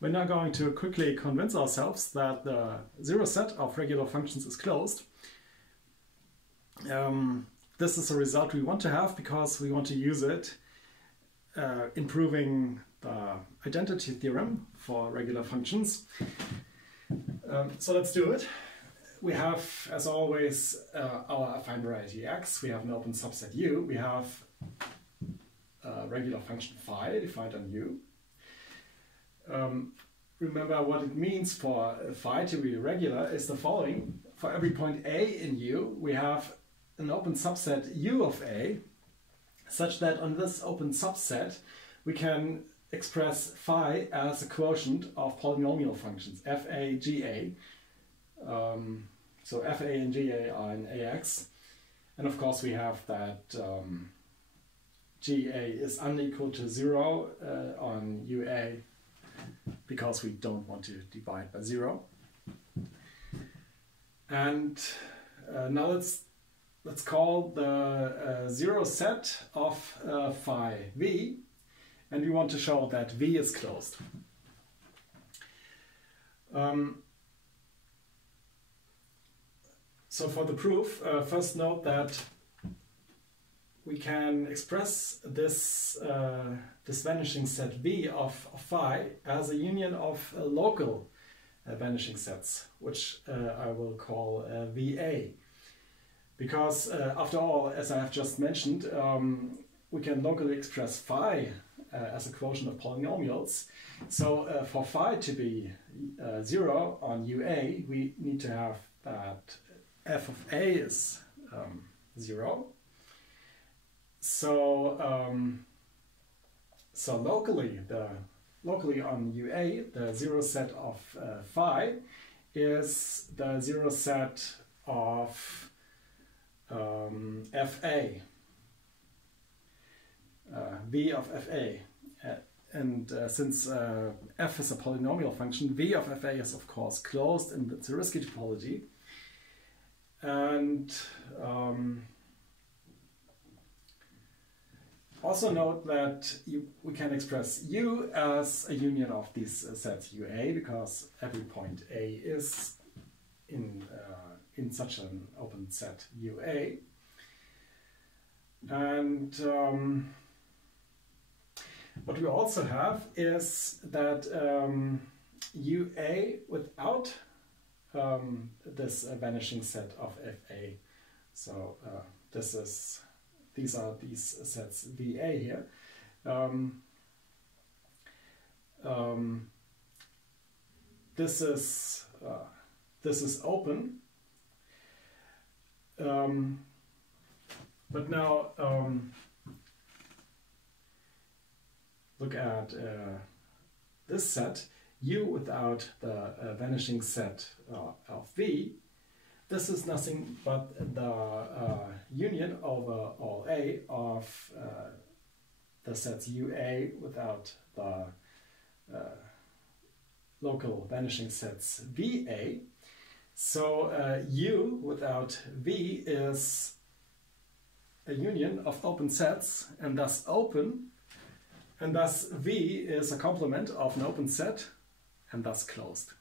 We're now going to quickly convince ourselves that the zero set of regular functions is closed. This is a result we want to have because we want to use it in proving the identity theorem for regular functions. So let's do it. We have, as always, our affine variety x. We have an open subset u. We have a regular function phi defined on u. Remember what it means for phi to be regular is the following. For every point a in u, we have an open subset u of a, such that on this open subset we can express phi as a quotient of polynomial functions, f, a, g, a. So f, a, and g, a are in ax. And of course we have that g, a is unequal to 0 on ua, because we don't want to divide by 0. And now let's call the zero set of phi v, and we want to show that v is closed. So for the proof, first note that we can express this vanishing set v of phi as a union of local vanishing sets, which I will call VA. Because after all, as I have just mentioned, we can locally express phi as a quotient of polynomials. So for phi to be 0 on UA, we need to have that f of a is 0. So locally on UA, the zero set of phi is the zero set of fa, v of fa. And since f is a polynomial function, v of fa is of course closed in the Zariski topology. And also note that we can express u as a union of these sets ua, because every point a is in such an open set ua. And what we also have is that ua without this vanishing set of fa. So these are these sets VA here. This is open, but now look at this set U without the vanishing set of V. This is nothing but the union over all A of the sets UA without the local vanishing sets VA. So U without V is a union of open sets, and thus open, and thus V is a complement of an open set, and thus closed.